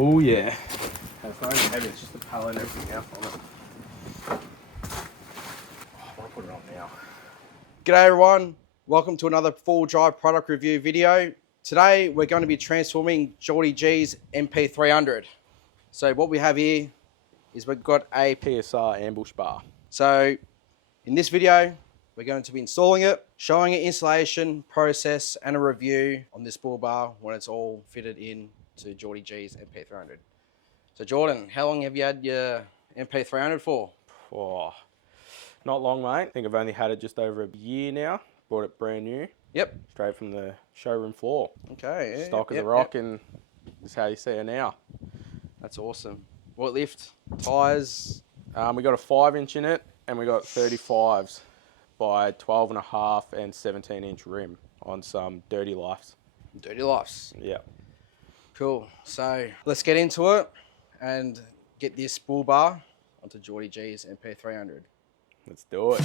Oh yeah. It's not even heavy, it's just the pallet and everything else on it. Oh, I want to put it on now. G'day everyone, welcome to another full drive product review video. Today we're going to be transforming Jordy G's NP300. So what we have here is we've got a PSR Ambush Bar. So in this video we're going to be installing it, showing an installation process and a review on this bull bar when it's all fitted in to Jordy G's NP300. So Jordan, how long have you had your NP300 for? Oh, not long, mate. I think I've only had it just over a year now. Bought it brand new. Yep. Straight from the showroom floor. Okay. Yeah, Stock as a rock, and this is how you see it now. That's awesome. What lift? Tyres? We got a 5-inch in it, and we got 35s by 12.5 and 17-inch rim on some Dirty Lifes. Dirty Lifes. Yeah. Cool. So let's get into it and get this bull bar onto Jordy G's NP300. Let's do it.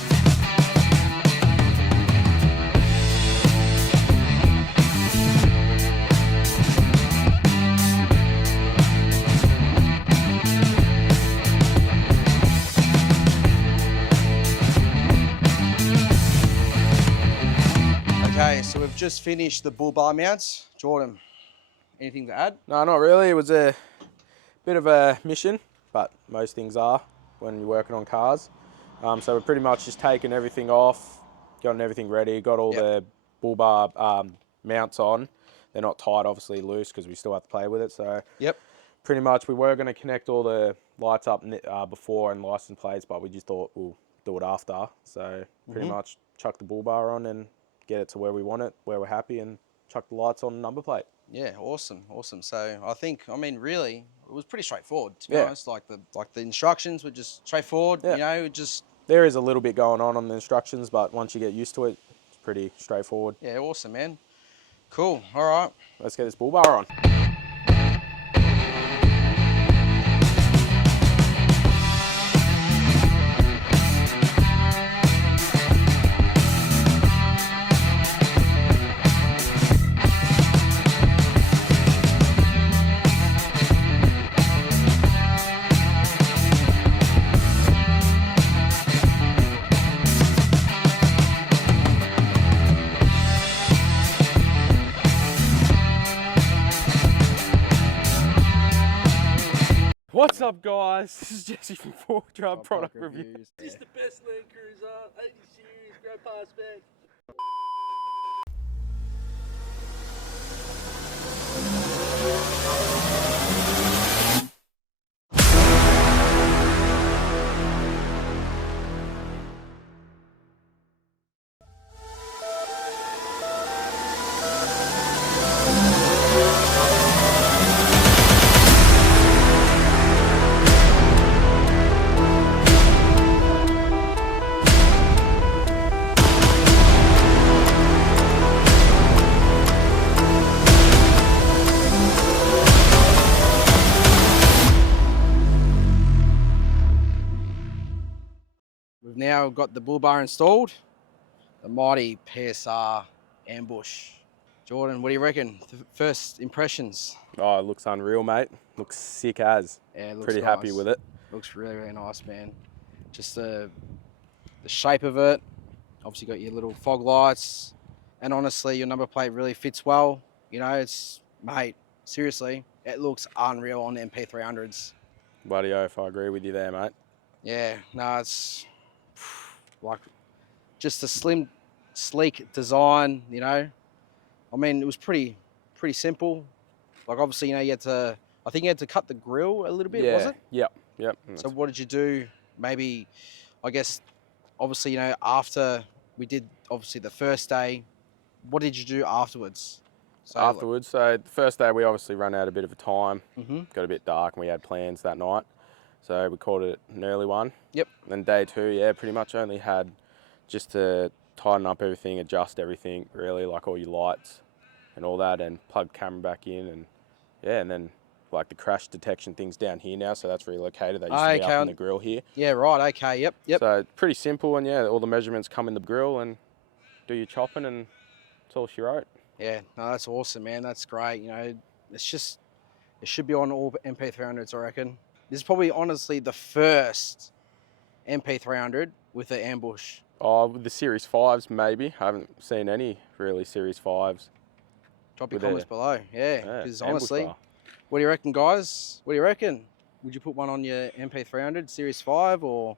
Okay, so we've just finished the bull bar mounts. Jordan, anything to add? No, not really. It was a bit of a mission, but most things are when you're working on cars. So we're pretty much just taking everything off, gotten everything ready, got all the bull bar mounts on. They're not tight, obviously loose, because we still have to play with it. So pretty much we were going to connect all the lights up before and license plates, but we just thought we'll do it after. So pretty much chuck the bull bar on and get it to where we want it, where we're happy, and chuck the lights on the number plate. Yeah, awesome. So I mean, really, it was pretty straightforward, to be honest. Like the instructions were just straightforward. You know, just there is a little bit going on the instructions, but once you get used to it, it's pretty straightforward. Yeah, awesome, man. Cool. All right. Let's get this bull bar on. What's up, guys? This is Jesse from Full Drive Product Reviews. It's the best Land Cruiser, 80 series, great power spec. We've now got the bull bar installed. The mighty PSR Ambush. Jordan, what do you reckon? First impressions? Oh, it looks unreal, mate. Looks sick as. Yeah, it looks pretty nice. happy with it. Looks really, really nice, man. Just the shape of it. Obviously got your little fog lights. And honestly, your number plate really fits well. You know, mate, seriously, it looks unreal on the NP300s. Bloody oath, I agree with you there, mate. Yeah, no, it's like just a slim, sleek design, you know. I mean, it was pretty simple. Like obviously, you know, I think you had to cut the grill a little bit, was it? Yep. So what did you do? Maybe, I guess, obviously, you know, after we did, obviously, the first day, what did you do afterwards? So the first day we obviously ran out a bit of a time. Got a bit dark and we had plans that night. So we called it an early one. Yep. And day 2, pretty much only had just to tighten up everything, adjust everything, really, like all your lights and all that, and plug the camera back in, and and then like the crash detection thing's down here now, so that's relocated. They used to be up in the grill here. Yeah, right, okay, yep. So pretty simple, and all the measurements come in the grill, and do your chopping, and it's all she wrote. Yeah, no, that's awesome, man. That's great. You know, it's It should be on all NP300s, I reckon. This is probably honestly the first NP300 with an ambush. Oh, with the Series 5s, maybe. I haven't seen any really Series 5s. Drop your With comments a- below. Yeah, Yeah, because ambush honestly, bar. what do you reckon, guys? What do you reckon? Would you put one on your NP300 Series 5, or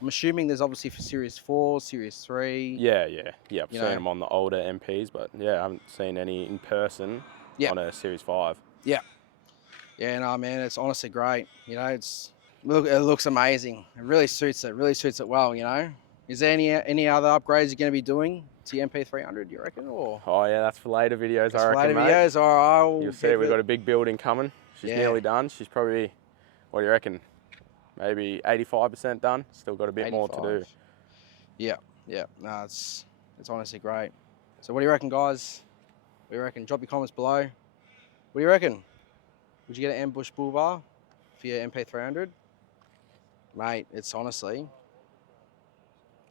I'm assuming there's obviously for Series 4, Series 3. Yeah. I've You seen know. them on the older MPs, but yeah, I haven't seen any in person Yeah. on a Series 5. Yeah. Yeah, no, man, it's honestly great. You know, it looks amazing. It really suits it. Really suits it well. You know, is there any other upgrades you're going to be doing to your MP300? You reckon, or Oh yeah, that's for later videos, just I for reckon, later mate. videos? Or I'll You'll see we've got a big building coming. She's Yeah. nearly done. She's probably, what do you reckon? Maybe 85% done. Still got a bit more to do. 85. Yeah, yeah. No, it's honestly great. So, what do you reckon, guys? What do you reckon? Drop your comments below. What do you reckon? Would you get an Ambush Bullbar for your MP300? Mate, it's honestly,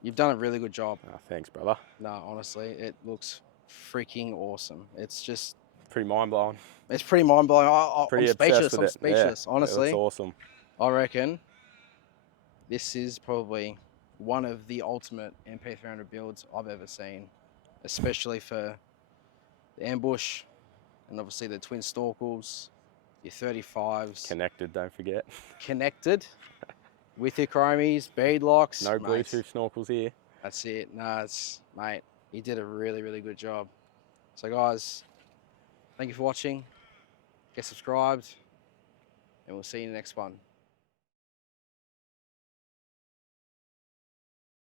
you've done a really good job. Oh, thanks, brother. No, honestly, it looks freaking awesome. It's just, Pretty mind-blowing. it's pretty mind-blowing. Pretty I'm obsessed speechless. with I'm it. speechless, Yeah, honestly. it looks awesome. I reckon this is probably one of the ultimate MP300 builds I've ever seen, especially for the ambush and obviously the twin snorkels, your 35s. Connected, don't forget. Connected with your chromies, bead locks. No mate. Bluetooth snorkels here. That's it. No, mate, you did a really, really good job. So guys, thank you for watching. Get subscribed and we'll see you in the next one.